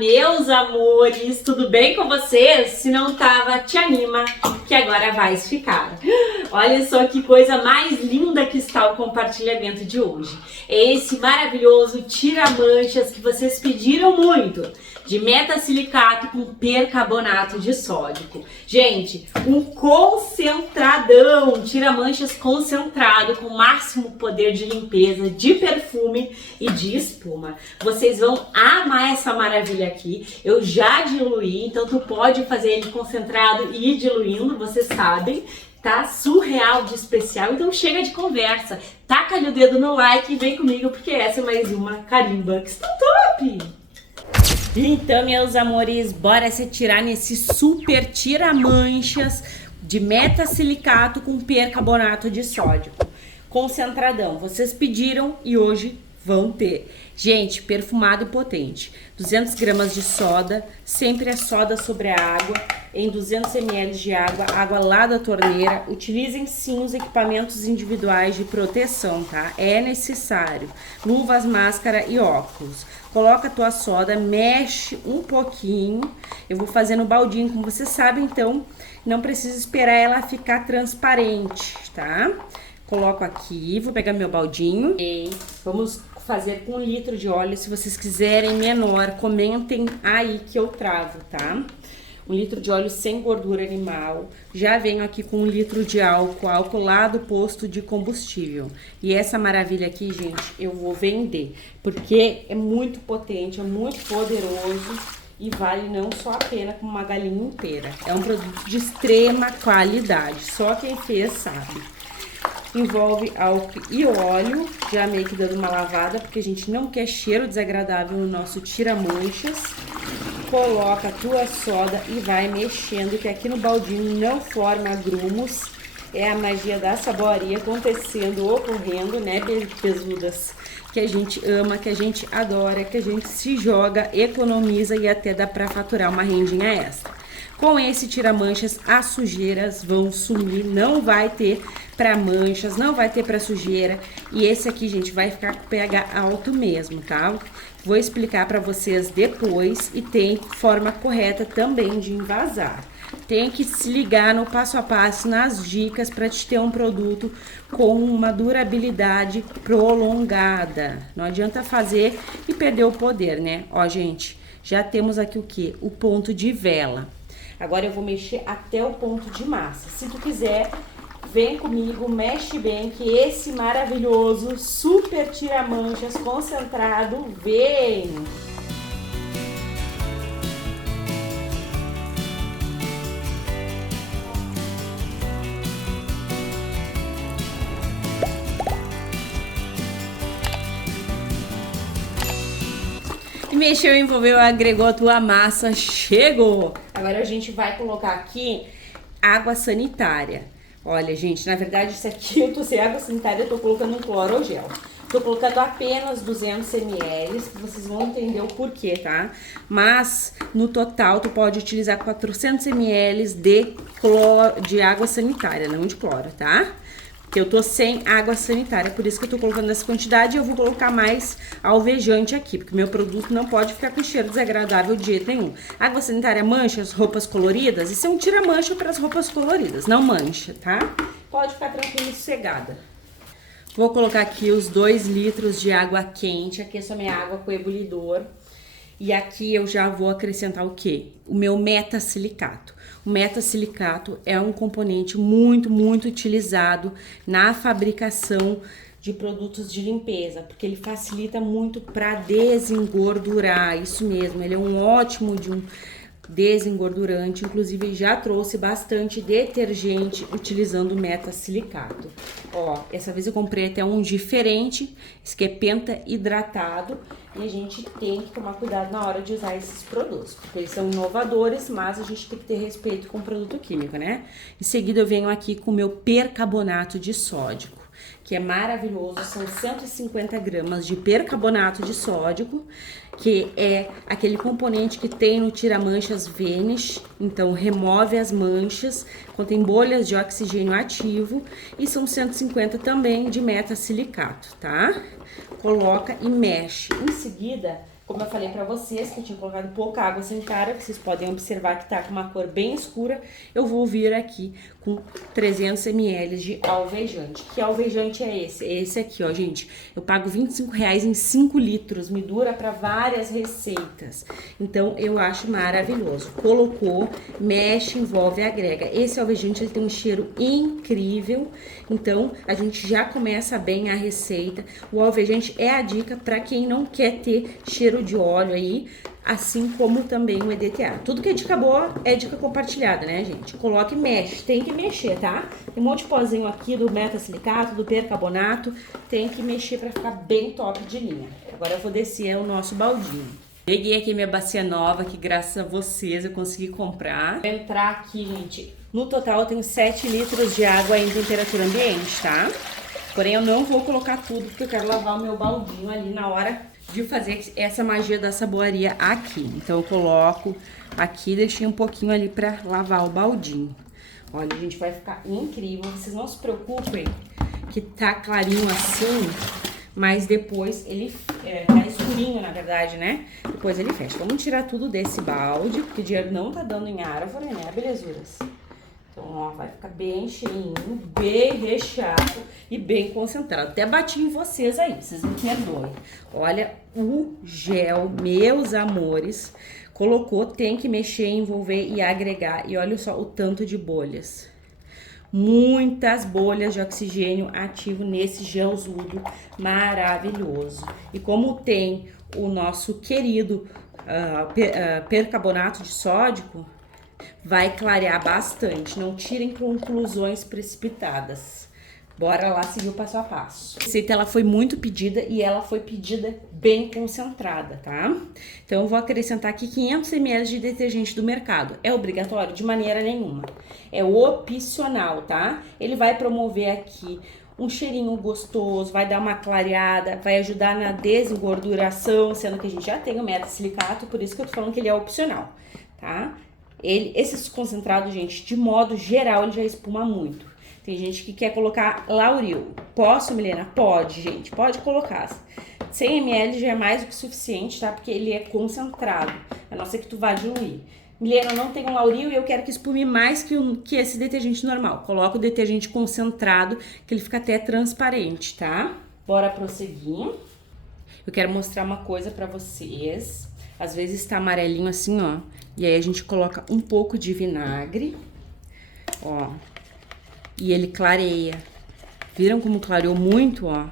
meus amores, tudo bem com vocês? Se não tava, te anima que agora vai ficar. Olha só que coisa mais linda que está o compartilhamento de hoje. É esse maravilhoso tira-manchas que vocês pediram muito, de metasilicato com percarbonato de sódio. Gente, um concentradão, tira-manchas concentrado com máximo poder de limpeza, de perfume e de espuma. Vocês vão amar essa maravilha aqui. Eu já diluí, então tu pode fazer ele concentrado e ir diluindo, vocês sabem. Tá surreal de especial, então chega de conversa. Taca ali o dedo no like e vem comigo, porque essa é mais uma carimba que está top! Então, meus amores, bora se tirar nesse super tira-manchas de metasilicato com percarbonato de sódio. Concentradão, vocês pediram e hoje vão ter. Gente, perfumado e potente. 200 gramas de soda, sempre a soda sobre a água, em 200 ml de água, água lá da torneira. Utilizem sim os equipamentos individuais de proteção, tá? É necessário. Luvas, máscara e óculos. Coloca a tua soda, mexe um pouquinho. Eu vou fazer no baldinho, como você sabe, então não precisa esperar ela ficar transparente, tá? Coloco aqui, vou pegar meu baldinho e vamos fazer com 1 litro de óleo. Se vocês quiserem menor, comentem aí que eu travo, tá? 1 litro de óleo sem gordura animal. Já venho aqui com 1 litro de álcool lá do posto de combustível. E essa maravilha aqui, gente, eu vou vender, porque é muito potente, é muito poderoso e vale não só a pena como uma galinha inteira. É um produto de extrema qualidade, só quem fez sabe. Envolve álcool e óleo, já meio que dando uma lavada, porque a gente não quer cheiro desagradável no nosso tira-manchas. Coloca a tua soda e vai mexendo, que aqui no baldinho não forma grumos. É a magia da saboaria acontecendo, ocorrendo, né, pesudas? Que a gente ama, que a gente adora, que a gente se joga, economiza e até dá pra faturar uma rendinha extra. Com esse tira-manchas, as sujeiras vão sumir, não vai ter pra manchas, não vai ter pra sujeira. E esse aqui, gente, vai ficar com pH alto mesmo, tá? Vou explicar pra vocês depois e tem forma correta também de envasar. Tem que se ligar no passo a passo, nas dicas, pra te ter um produto com uma durabilidade prolongada. Não adianta fazer e perder o poder, né? Ó, gente, já temos aqui o quê? O ponto de vela. Agora eu vou mexer até o ponto de massa. Se tu quiser, vem comigo, mexe bem, que esse maravilhoso super tira-manchas concentrado vem! Mexeu, envolveu, agregou a tua massa, chegou! Agora a gente vai colocar aqui água sanitária. Olha, gente, na verdade isso aqui eu tô sem água sanitária, eu tô colocando um clorogel. Tô colocando apenas 200 ml, que vocês vão entender o porquê, tá? Mas no total tu pode utilizar 400 ml de água sanitária, não de cloro, tá? Que eu tô sem água sanitária, por isso que eu tô colocando essa quantidade. E eu vou colocar mais alvejante aqui, porque meu produto não pode ficar com cheiro desagradável de jeito nenhum. Água sanitária mancha as roupas coloridas? Isso é um tira-mancha para as roupas coloridas, não mancha, tá? Pode ficar tranquila e sossegada. Vou colocar aqui os 2 litros de água quente, aqueço a minha água com ebulidor. E aqui eu já vou acrescentar o quê? O meu metasilicato. O metasilicato é um componente muito utilizado na fabricação de produtos de limpeza, porque ele facilita muito para desengordurar, isso mesmo, ele é um ótimo desengordurante, inclusive já trouxe bastante detergente utilizando o metasilicato. Ó, essa vez eu comprei até um diferente, esse aqui é penta hidratado, e a gente tem que tomar cuidado na hora de usar esses produtos, porque eles são inovadores, mas a gente tem que ter respeito com o produto químico, né? Em seguida eu venho aqui com o meu percarbonato de sódio, que é maravilhoso, são 150 gramas de percarbonato de sódio, que é aquele componente que tem no tira-manchas Vanish, então remove as manchas, contém bolhas de oxigênio ativo e são 150 também de metasilicato, tá? Coloca e mexe. Em seguida, Como eu falei pra vocês, que eu tinha colocado pouca água sanitária, que vocês podem observar que tá com uma cor bem escura, eu vou vir aqui com 300 ml de alvejante. Que alvejante é esse? Esse aqui, ó, gente. Eu pago R$25 em 5 litros, me dura pra várias receitas. Então, eu acho maravilhoso. Colocou, mexe, envolve, agrega. Esse alvejante, ele tem um cheiro incrível. Então, a gente já começa bem a receita. O alvejante é a dica pra quem não quer ter cheiro de óleo aí, assim como também o EDTA. Tudo que é dica boa é dica compartilhada, né, gente? Coloca e mexe, tem que mexer, tá? Tem um monte de pozinho aqui do metasilicato, do percarbonato, tem que mexer pra ficar bem top de linha. Agora eu vou descer o nosso baldinho. Peguei aqui minha bacia nova, que graças a vocês eu consegui comprar. Vou entrar aqui, gente, no total eu tenho 7 litros de água em temperatura ambiente, tá? Porém eu não vou colocar tudo, porque eu quero lavar o meu baldinho ali na hora de fazer essa magia da saboaria aqui. Então eu coloco aqui, deixei um pouquinho ali pra lavar o baldinho. Olha, gente, vai ficar incrível. Vocês não se preocupem que tá clarinho assim, mas depois ele tá escurinho, na verdade, né? Depois ele fecha. Vamos tirar tudo desse balde, porque o dinheiro não tá dando em árvore, né, belezuras? Então, ó, vai ficar bem cheinho, bem recheado e bem concentrado. Até bati em vocês aí, vocês me perdoem. Olha o gel, meus amores. Colocou, tem que mexer, envolver e agregar. E olha só o tanto de bolhas. Muitas bolhas de oxigênio ativo nesse gelzudo maravilhoso. E como tem o nosso querido percarbonato de sódio, vai clarear bastante. Não tirem conclusões precipitadas. Bora lá seguir o passo a passo. A receita ela foi muito pedida e ela foi pedida bem concentrada, tá? Então eu vou acrescentar aqui 500 ml de detergente do mercado. É obrigatório? De maneira nenhuma. É opcional, tá? Ele vai promover aqui um cheirinho gostoso, vai dar uma clareada, vai ajudar na desengorduração, sendo que a gente já tem o metasilicato, por isso que eu tô falando que ele é opcional, tá? Esses concentrados, gente, de modo geral, ele já espuma muito. Tem gente que quer colocar lauril. Posso, Milena? Pode, gente. Pode colocar. 100 ml já é mais do que suficiente, tá? Porque ele é concentrado. A não ser que tu vá diluir. Milena, eu não tenho lauril e eu quero que espume mais que esse detergente normal. Coloca o detergente concentrado, que ele fica até transparente, tá? Bora prosseguir. Eu quero mostrar uma coisa pra vocês. Às vezes tá amarelinho assim, ó. E aí a gente coloca um pouco de vinagre. Ó. E ele clareia. Viram como clareou muito, ó?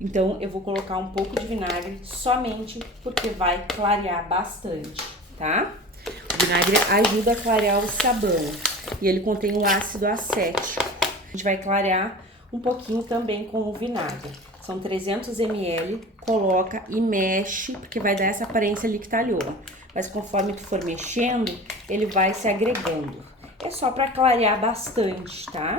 Então, eu vou colocar um pouco de vinagre somente porque vai clarear bastante, tá? O vinagre ajuda a clarear o sabão. E ele contém o ácido acético. A gente vai clarear um pouquinho também com o vinagre. São 300 ml, coloca e mexe, porque vai dar essa aparência lictalhona. Mas conforme tu for mexendo, ele vai se agregando. É só pra clarear bastante, tá?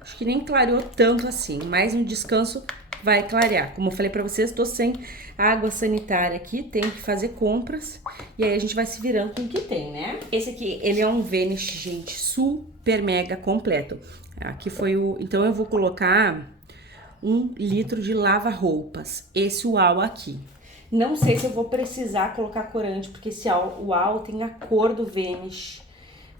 Acho que nem clareou tanto assim, mas no descanso vai clarear. Como eu falei pra vocês, tô sem água sanitária aqui, tenho que fazer compras. E aí a gente vai se virando com o que tem, né? Esse aqui, ele é um Vanish, gente, super mega completo. Aqui foi o... Então eu vou colocar 1 litro de lava-roupas. Esse uau aqui. Não sei se eu vou precisar colocar corante, porque esse uau tem a cor do Vanish.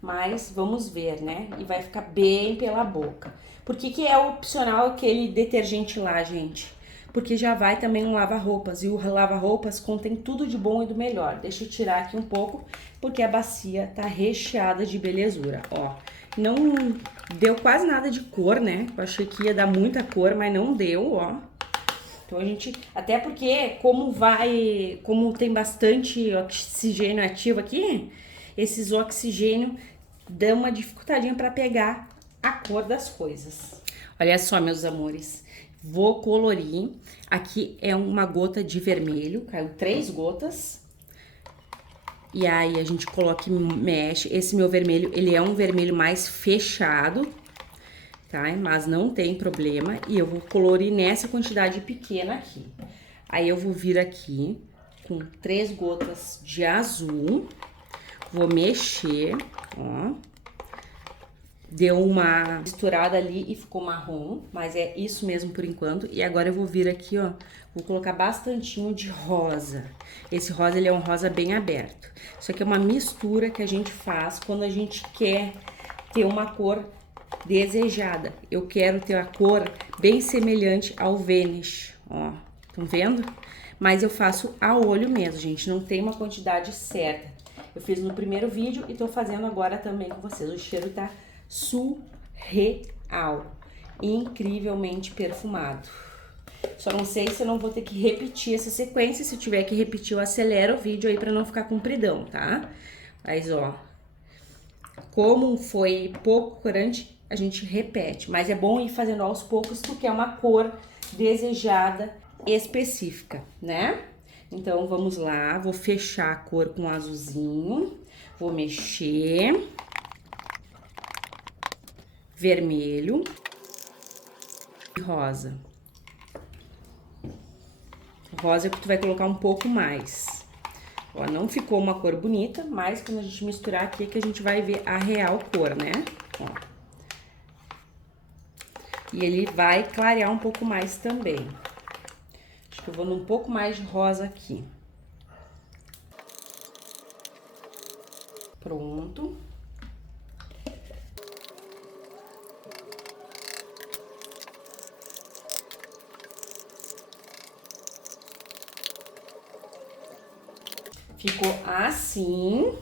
Mas vamos ver, né? E vai ficar bem pela boca. Por que é opcional aquele detergente lá, gente? Porque já vai também um lava-roupas. E o lava-roupas contém tudo de bom e do melhor. Deixa eu tirar aqui um pouco, porque a bacia tá recheada de belezura, ó. Não deu quase nada de cor, né? Eu achei que ia dar muita cor, mas não deu, ó. Então a gente, até porque como tem bastante oxigênio ativo aqui, esses oxigênio dão uma dificultadinha para pegar a cor das coisas. Olha só, meus amores, vou colorir. Aqui é uma gota de vermelho, caiu 3 gotas. E aí a gente coloca e mexe. Esse meu vermelho, ele é um vermelho mais fechado, tá? Mas não tem problema. E eu vou colorir nessa quantidade pequena aqui. Aí eu vou vir aqui com 3 gotas de azul. Vou mexer, ó. deu uma misturada ali e ficou marrom, mas é isso mesmo por enquanto. E agora eu vou vir aqui, ó, vou colocar bastantinho de rosa. Esse rosa, ele é um rosa bem aberto. Isso aqui é uma mistura que a gente faz quando a gente quer ter uma cor desejada. Eu quero ter a cor bem semelhante ao Vanish, ó, estão vendo? Mas eu faço a olho mesmo, gente, não tem uma quantidade certa. Eu fiz no primeiro vídeo e tô fazendo agora também com vocês. O cheiro tá surreal, incrivelmente perfumado. Só não sei se eu não vou ter que repetir essa sequência. Se eu tiver que repetir, eu acelero o vídeo aí pra não ficar compridão, tá? Mas, ó, como foi pouco corante, a gente repete. Mas é bom ir fazendo aos poucos, porque é uma cor desejada específica, né? Então, vamos lá. Vou fechar a cor com azulzinho. Vou mexer. Vermelho e rosa. Rosa é que tu vai colocar um pouco mais. Ó, não ficou uma cor bonita, mas quando a gente misturar aqui é que a gente vai ver a real cor, né? Ó. E ele vai clarear um pouco mais também. Acho que eu vou num pouco mais de rosa aqui. Pronto. Ficou assim.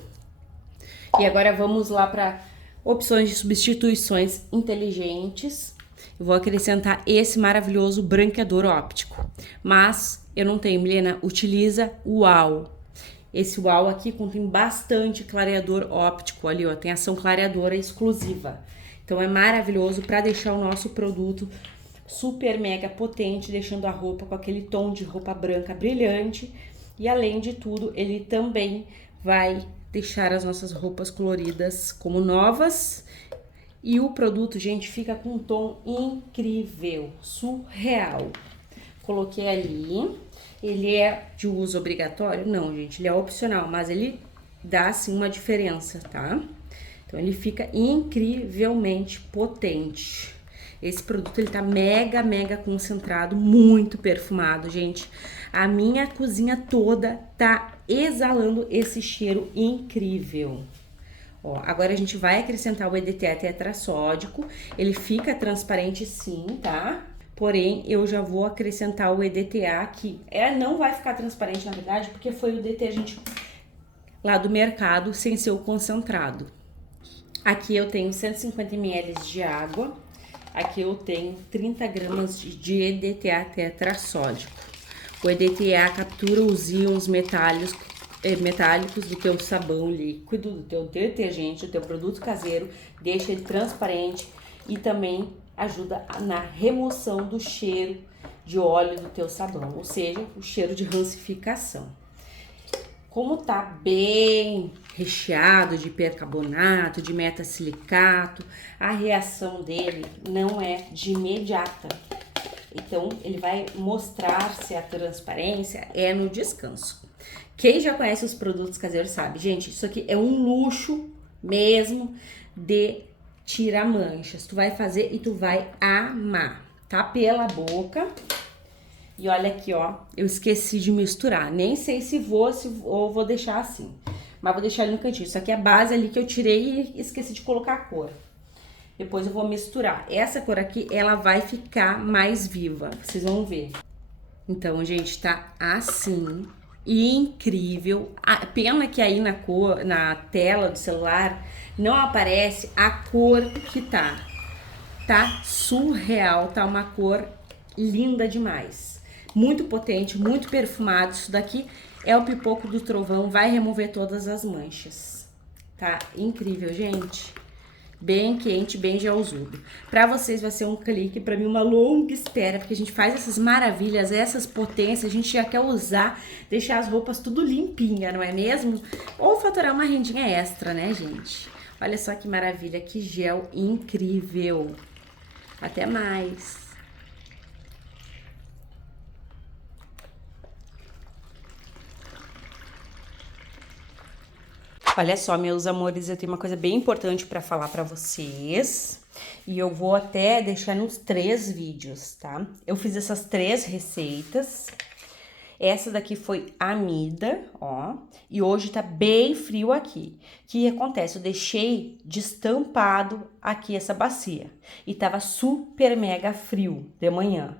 E agora vamos lá para opções de substituições inteligentes. Eu vou acrescentar esse maravilhoso branqueador óptico. Mas eu não tenho, Milena, utiliza o UAU. Esse UAU aqui contém bastante clareador óptico ali, ó, tem ação clareadora exclusiva. Então é maravilhoso para deixar o nosso produto super mega potente, deixando a roupa com aquele tom de roupa branca brilhante. E além de tudo, ele também vai deixar as nossas roupas coloridas como novas. E o produto, gente, fica com um tom incrível, surreal. Coloquei ali. Ele é de uso obrigatório? Não, gente, ele é opcional, mas ele dá, sim, uma diferença, tá? Então, ele fica incrivelmente potente. Esse produto, ele tá mega, mega concentrado, muito perfumado, gente. A minha cozinha toda tá exalando esse cheiro incrível. Ó, agora a gente vai acrescentar o EDTA tetrassódico. Ele fica transparente sim, tá? Porém, eu já vou acrescentar o EDTA aqui. Não vai ficar transparente, na verdade, porque foi o detergente lá do mercado, sem ser o concentrado. Aqui eu tenho 150 ml de água. Aqui eu tenho 30 gramas de EDTA tetrassódico. O EDTA captura os íons metálicos do teu sabão líquido, do teu detergente, do teu produto caseiro, deixa ele transparente e também ajuda na remoção do cheiro de óleo do teu sabão, ou seja, o cheiro de rancificação. Como tá bem recheado de percarbonato, de metasilicato, a reação dele não é de imediata. Então, ele vai mostrar se a transparência é no descanso. Quem já conhece os produtos caseiros sabe, gente, isso aqui é um luxo mesmo de tirar manchas. Tu vai fazer e tu vai amar, tá? Pela boca. E olha aqui, ó, eu esqueci de misturar. Nem sei se vou ou vou deixar assim. Mas vou deixar ali no cantinho. Isso aqui é a base ali que eu tirei e esqueci de colocar a cor. Depois eu vou misturar. Essa cor aqui, ela vai ficar mais viva. Vocês vão ver. Então, gente, tá assim. Incrível. Pena que aí na tela do celular não aparece a cor que tá. Tá surreal, tá uma cor linda demais. Muito potente, muito perfumado. Isso daqui é o pipoco do trovão, vai remover todas as manchas. Tá incrível, gente. Bem quente, bem gelzudo. Pra vocês vai ser um clique, pra mim uma longa espera, porque a gente faz essas maravilhas, essas potências, a gente já quer usar, deixar as roupas tudo limpinha, não é mesmo? Ou faturar uma rendinha extra, né, gente? Olha só que maravilha, que gel incrível. Até mais. Olha só, meus amores, eu tenho uma coisa bem importante para falar para vocês. E eu vou até deixar nos 3 vídeos, tá? Eu fiz essas 3 receitas. Essa daqui foi amida, ó. E hoje tá bem frio aqui. O que acontece? Eu deixei destampado aqui essa bacia. E tava super mega frio de manhã.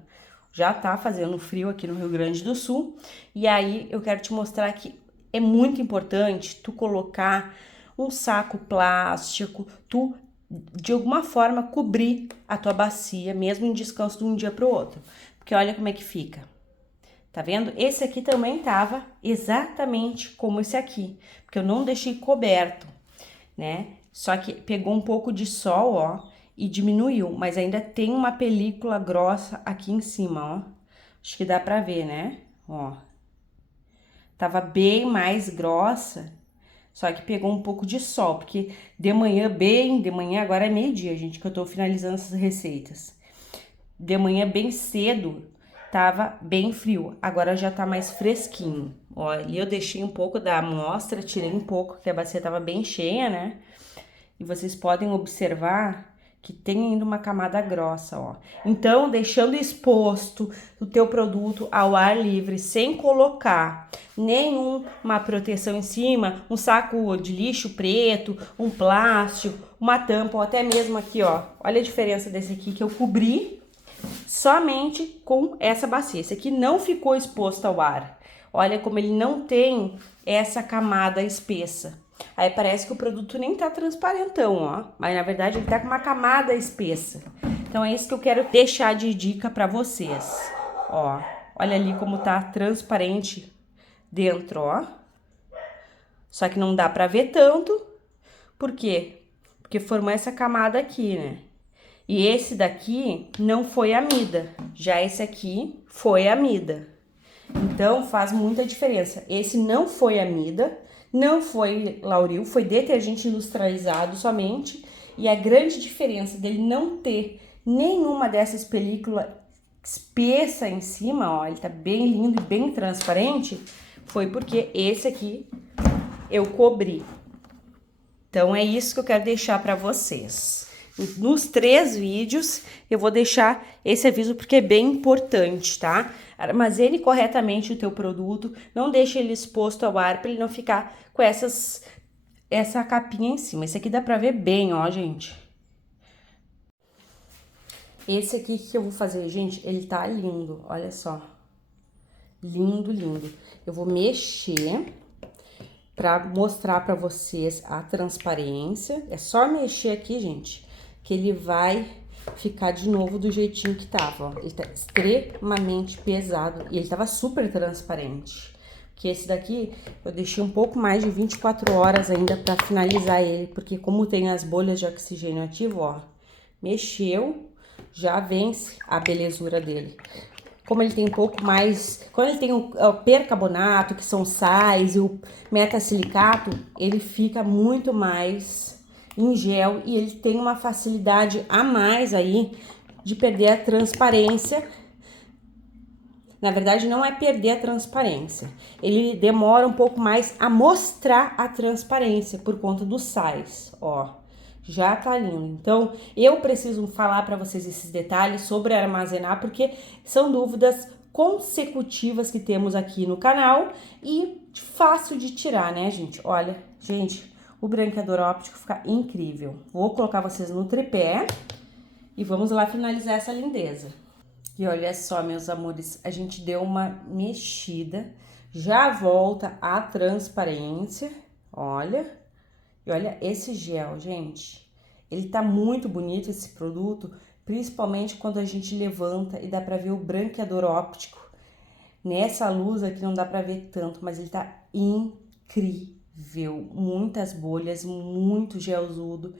Já tá fazendo frio aqui no Rio Grande do Sul. E aí eu quero te mostrar que é muito importante tu colocar um saco plástico, tu de alguma forma cobrir a tua bacia, mesmo em descanso de um dia pro outro. Porque olha como é que fica. Tá vendo? Esse aqui também tava exatamente como esse aqui, porque eu não deixei coberto, né? Só que pegou um pouco de sol, ó, e diminuiu, mas ainda tem uma película grossa aqui em cima, ó. Acho que dá pra ver, né? Ó. Tava bem mais grossa, só que pegou um pouco de sol, porque de manhã, agora é meio-dia, gente, que eu tô finalizando essas receitas. De manhã, bem cedo, tava bem frio, agora já tá mais fresquinho. Ó, ali eu deixei um pouco da amostra, tirei um pouco, porque a bacia tava bem cheia, né? E vocês podem observar que tem ainda uma camada grossa, ó. Então, deixando exposto o teu produto ao ar livre, sem colocar nenhuma proteção em cima, um saco de lixo preto, um plástico, uma tampa, ou até mesmo aqui, ó. Olha a diferença desse aqui que eu cobri somente com essa bacia. Esse aqui não ficou exposto ao ar. Olha como ele não tem essa camada espessa. Aí parece que o produto nem tá transparentão, ó. Mas na verdade ele tá com uma camada espessa. Então é isso que eu quero deixar de dica pra vocês. Ó, olha ali como tá transparente dentro, ó. Só que não dá pra ver tanto. Por quê? Porque formou essa camada aqui, né? E esse daqui não foi amida. Já esse aqui foi amida. Então faz muita diferença. Esse não foi amida. Não foi lauril, foi detergente industrializado somente. E a grande diferença dele não ter nenhuma dessas películas espessa em cima, ó, ele tá bem lindo e bem transparente, foi porque esse aqui eu cobri. Então é isso que eu quero deixar para vocês. Nos 3 vídeos eu vou deixar esse aviso porque é bem importante, tá? Armazene corretamente o teu produto, não deixe ele exposto ao ar para ele não ficar com essa capinha em cima. Esse aqui dá pra ver bem, ó, gente. Esse aqui que eu vou fazer, gente, ele tá lindo, olha só. Lindo, lindo. Eu vou mexer pra mostrar pra vocês a transparência. É só mexer aqui, gente, que ele vai ficar de novo do jeitinho que tava, ó. Ele tá extremamente pesado e ele tava super transparente. Que esse daqui eu deixei um pouco mais de 24 horas ainda pra finalizar ele, porque como tem as bolhas de oxigênio ativo, ó, mexeu, já vence a belezura dele. Como ele tem um pouco mais, quando ele tem o percarbonato, que são sais, e o metasilicato, ele fica muito mais em gel e ele tem uma facilidade a mais aí de perder a transparência. Na verdade, não é perder a transparência. Ele demora um pouco mais a mostrar a transparência por conta dos sais, ó. Já tá lindo. Então, eu preciso falar para vocês esses detalhes sobre armazenar, porque são dúvidas consecutivas que temos aqui no canal e fácil de tirar, né, gente? Olha, gente, o branqueador óptico fica incrível. Vou colocar vocês no tripé e vamos lá finalizar essa lindeza. E olha só, meus amores, a gente deu uma mexida, já volta a transparência, olha. E olha esse gel, gente. Ele tá muito bonito esse produto, principalmente quando a gente levanta e dá pra ver o branqueador óptico. Nessa luz aqui não dá pra ver tanto, mas ele tá incrível. Muitas bolhas, muito gelzudo.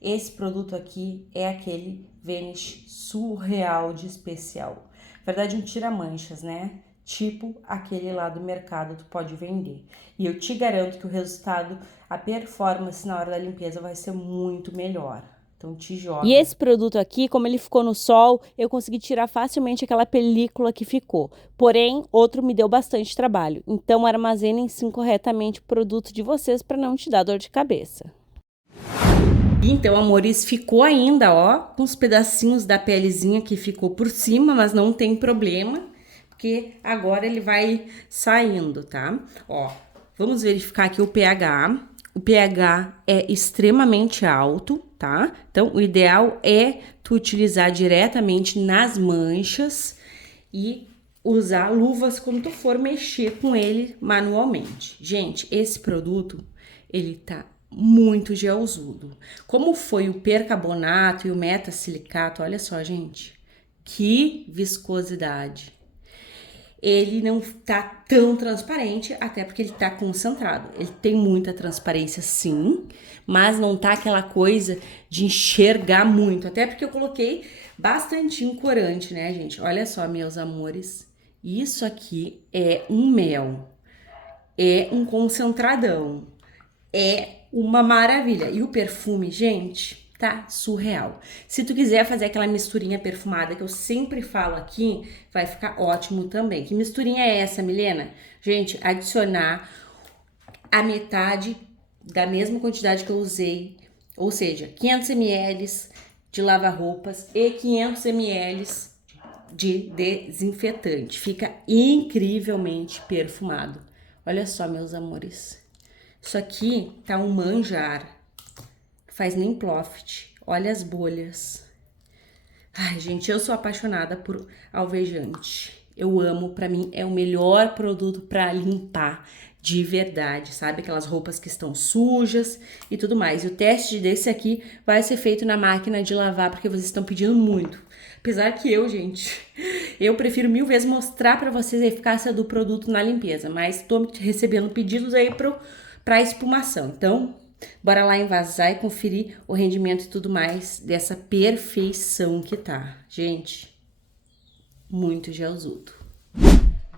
Esse produto aqui é aquele Vanish surreal de especial. Na verdade, um tira-manchas, né? Tipo aquele lá do mercado tu pode vender. E eu te garanto que o resultado, a performance na hora da limpeza vai ser muito melhor, Então te joga. E esse produto aqui, como ele ficou no sol, eu consegui tirar facilmente aquela película que ficou. Porém, outro me deu bastante trabalho. Então armazenem sim corretamente o produto de vocês para não te dar dor de cabeça. Então, amores, ficou ainda, ó, com os pedacinhos da pelezinha que ficou por cima, mas não tem problema, porque agora ele vai saindo, tá? Ó, vamos verificar aqui o pH. O pH é extremamente alto, tá? Então, o ideal é tu utilizar diretamente nas manchas e usar luvas quando tu for mexer com ele manualmente. Gente, esse produto, ele tá muito gelzudo. Como foi o percarbonato e o metasilicato, olha só, gente, que viscosidade. Ele não tá tão transparente, até porque ele tá concentrado. Ele tem muita transparência, sim, mas não tá aquela coisa de enxergar muito. Até porque eu coloquei bastante corante, né, gente? Olha só, meus amores, isso aqui é um mel, é um concentradão, é uma maravilha. E o perfume, gente, tá surreal. Se tu quiser fazer aquela misturinha perfumada que eu sempre falo aqui, vai ficar ótimo também. Que misturinha é essa, Milena? Gente, adicionar a metade da mesma quantidade que eu usei, ou seja, 500 ml de lava-roupas e 500 ml de desinfetante. Fica incrivelmente perfumado. Olha só, meus amores. Isso aqui tá um manjar, faz nem ploft. Olha as bolhas. Ai, gente, eu sou apaixonada por alvejante. Eu amo, pra mim é o melhor produto pra limpar de verdade, sabe? Aquelas roupas que estão sujas e tudo mais. E o teste desse aqui vai ser feito na máquina de lavar, porque vocês estão pedindo muito. Apesar que eu, gente, eu prefiro 1000 vezes mostrar pra vocês a eficácia do produto na limpeza, mas tô recebendo pedidos aí pra espumação. Então, bora lá envasar e conferir o rendimento e tudo mais dessa perfeição que tá. Gente, muito gelzudo.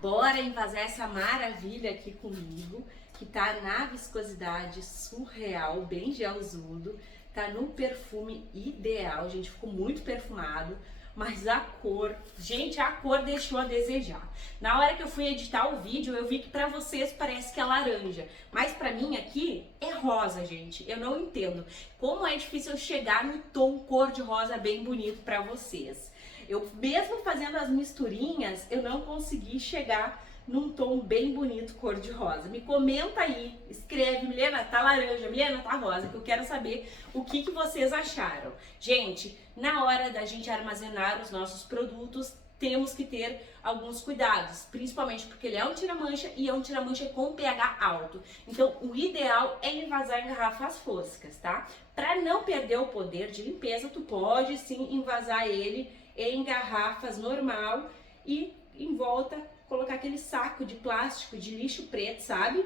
Bora envasar essa maravilha aqui comigo, que tá na viscosidade surreal, bem gelzudo. Tá no perfume ideal, gente, ficou muito perfumado. Mas a cor, gente, a cor deixou a desejar. Na hora que eu fui editar o vídeo, eu vi que pra vocês parece que é laranja. Mas pra mim aqui é rosa, gente. Eu não entendo como é difícil chegar no tom cor de rosa bem bonito pra vocês. Eu mesmo fazendo as misturinhas, eu não consegui chegar num tom bem bonito cor de rosa. Me comenta aí, escreve, Milena, tá laranja, Milena, tá rosa, que eu quero saber o que vocês acharam. Gente, na hora da gente armazenar os nossos produtos, temos que ter alguns cuidados, principalmente porque ele é um tira-mancha e é um tira-mancha com pH alto. Então, o ideal é envasar em garrafas foscas, tá? Para não perder o poder de limpeza, tu pode sim envasar ele em garrafas normal e em volta colocar aquele saco de plástico de lixo preto, sabe?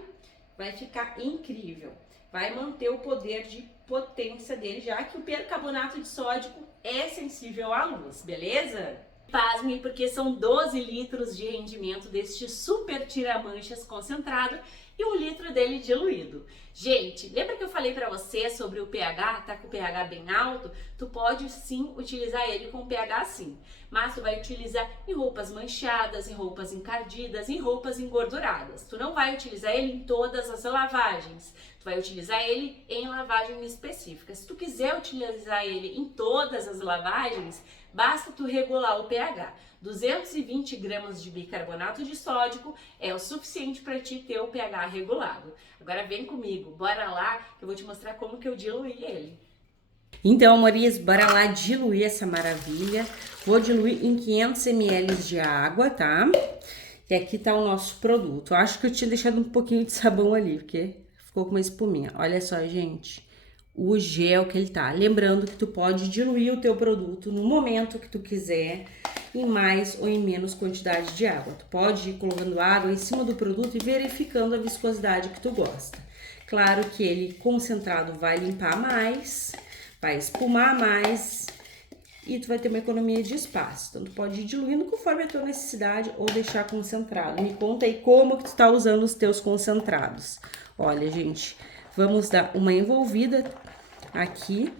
Vai ficar incrível. Vai manter o poder de potência dele, já que o percarbonato de sódio é sensível à luz, beleza? Pasme, porque são 12 litros de rendimento deste super tira-manchas concentrado e 1 litro dele diluído. Gente, lembra que eu falei pra você sobre o pH? Tá com o pH bem alto? Tu pode sim utilizar ele com pH sim, mas tu vai utilizar em roupas manchadas, em roupas encardidas, em roupas engorduradas. Tu não vai utilizar ele em todas as lavagens, tu vai utilizar ele em lavagem específica. Se tu quiser utilizar ele em todas as lavagens, basta tu regular o pH. 220 gramas de bicarbonato de sódio é o suficiente para ti ter o pH regulado. Agora vem comigo, bora lá que eu vou te mostrar como que eu diluí ele. Então, amores, bora lá diluir essa maravilha. Vou diluir em 500 ml de água, tá? E aqui tá o nosso produto. Eu acho que eu tinha deixado um pouquinho de sabão ali, porque ficou com uma espuminha. Olha só, gente, o gel que ele tá. Lembrando que tu pode diluir o teu produto no momento que tu quiser, em mais ou em menos quantidade de água. Tu pode ir colocando água em cima do produto e verificando a viscosidade que tu gosta. Claro que ele concentrado vai limpar mais, vai espumar mais e tu vai ter uma economia de espaço. Então tu pode ir diluindo conforme a tua necessidade ou deixar concentrado. Me conta aí como que tu tá usando os teus concentrados. Olha, gente, vamos dar uma envolvida aqui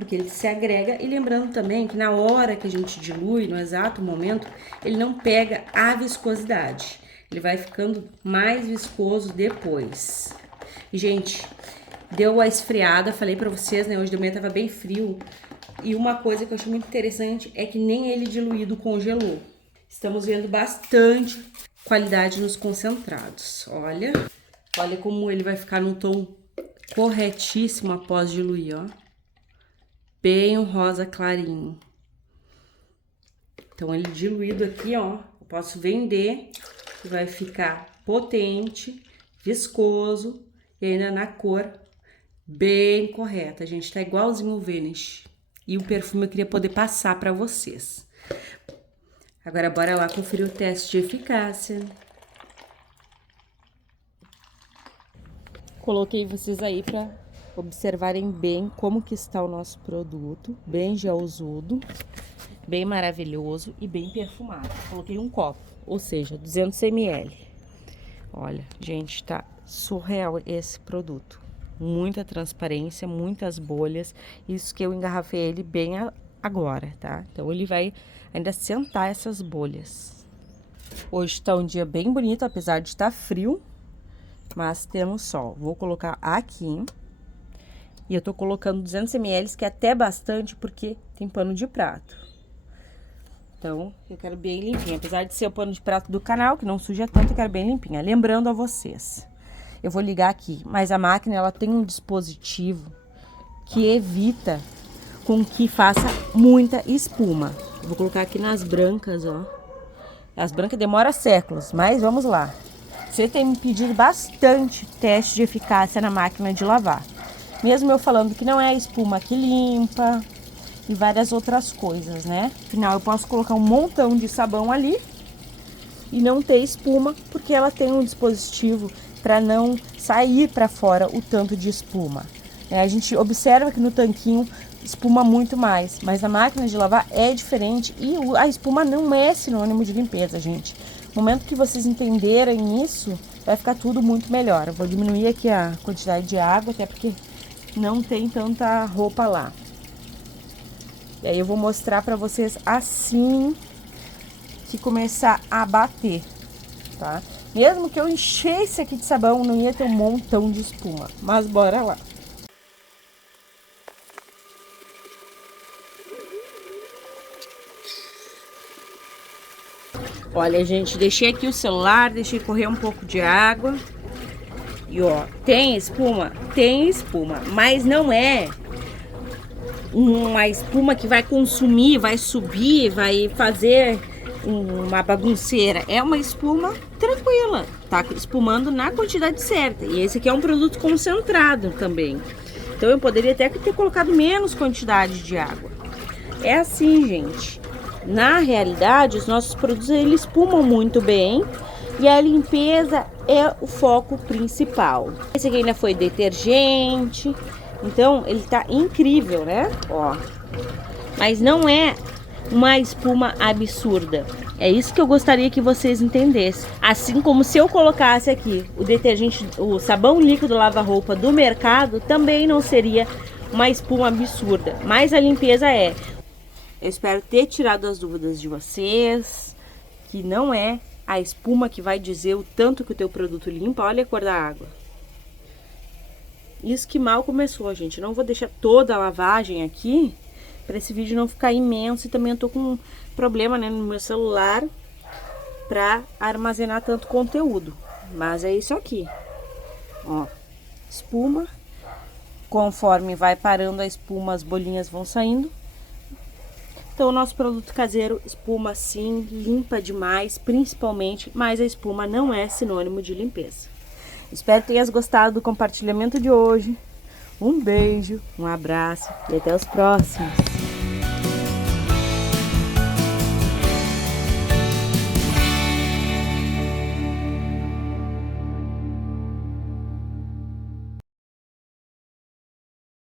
porque ele se agrega. E lembrando também que na hora que a gente dilui, no exato momento, ele não pega a viscosidade. Ele vai ficando mais viscoso depois. E, gente, deu a esfriada, falei pra vocês, né? Hoje de manhã tava bem frio. E uma coisa que eu achei muito interessante é que nem ele diluído congelou. Estamos vendo bastante qualidade nos concentrados. Olha como ele vai ficar num tom corretíssimo após diluir, ó. Bem um rosa clarinho. Então, ele diluído aqui, ó, eu posso vender e vai ficar potente, viscoso e ainda na cor bem correta. Gente, tá igualzinho o Vanish. E o perfume eu queria poder passar pra vocês. Agora, bora lá conferir o teste de eficácia. Coloquei vocês aí pra observarem bem como que está o nosso produto. Bem gelzudo, bem maravilhoso e bem perfumado. Coloquei um copo, ou seja, 200 ml. Olha, gente, tá surreal esse produto. Muita transparência, muitas bolhas. Isso que eu engarrafei ele bem agora, tá? Então, ele vai ainda sentar essas bolhas. Hoje tá um dia bem bonito, apesar de estar frio, mas temos sol. Vou colocar aqui. E eu tô colocando 200 ml, que é até bastante, porque tem pano de prato. Então, eu quero bem limpinha. Apesar de ser o pano de prato do canal, que não suja tanto, eu quero bem limpinha. Lembrando a vocês, eu vou ligar aqui, mas a máquina, ela tem um dispositivo que evita com que faça muita espuma. Eu vou colocar aqui nas brancas, ó. As brancas demoram séculos, mas vamos lá. Você tem me pedido bastante teste de eficácia na máquina de lavar. Mesmo eu falando que não é a espuma que limpa e várias outras coisas, né? Afinal, eu posso colocar um montão de sabão ali e não ter espuma, porque ela tem um dispositivo para não sair para fora o tanto de espuma. A gente observa que no tanquinho espuma muito mais, mas na máquina de lavar é diferente e a espuma não é sinônimo de limpeza, gente. No momento que vocês entenderem isso, vai ficar tudo muito melhor. Eu vou diminuir aqui a quantidade de água, até porque não tem tanta roupa lá. E aí eu vou mostrar pra vocês assim que começar a bater, tá? Mesmo que eu enchesse aqui de sabão, não ia ter um montão de espuma. Mas bora lá. Olha, gente, deixei aqui o celular, deixei correr um pouco de água. E ó, tem espuma? Tem espuma, mas não é uma espuma que vai consumir, vai subir, vai fazer uma bagunceira. É uma espuma tranquila, tá espumando na quantidade certa. E esse aqui é um produto concentrado também. Então eu poderia até ter colocado menos quantidade de água. É assim, gente. Na realidade, os nossos produtos eles espumam muito bem. E a limpeza é o foco principal. Esse aqui ainda foi detergente. Então, ele tá incrível, né? Ó. Mas não é uma espuma absurda. É isso que eu gostaria que vocês entendessem. Assim como se eu colocasse aqui o detergente, o sabão líquido lava-roupa do mercado, também não seria uma espuma absurda. Mas a limpeza é. Eu espero ter tirado as dúvidas de vocês, que não é a espuma que vai dizer o tanto que o teu produto limpa. Olha a cor da água. Isso que mal começou, gente. Eu não vou deixar toda a lavagem aqui para esse vídeo não ficar imenso. E também eu tô com um problema, né, no meu celular para armazenar tanto conteúdo. Mas é isso aqui. Ó, espuma. Conforme vai parando a espuma, as bolinhas vão saindo. Então, o nosso produto caseiro espuma sim, limpa demais, principalmente, mas a espuma não é sinônimo de limpeza. Espero que tenhas gostado do compartilhamento de hoje. Um beijo, um abraço e até os próximos.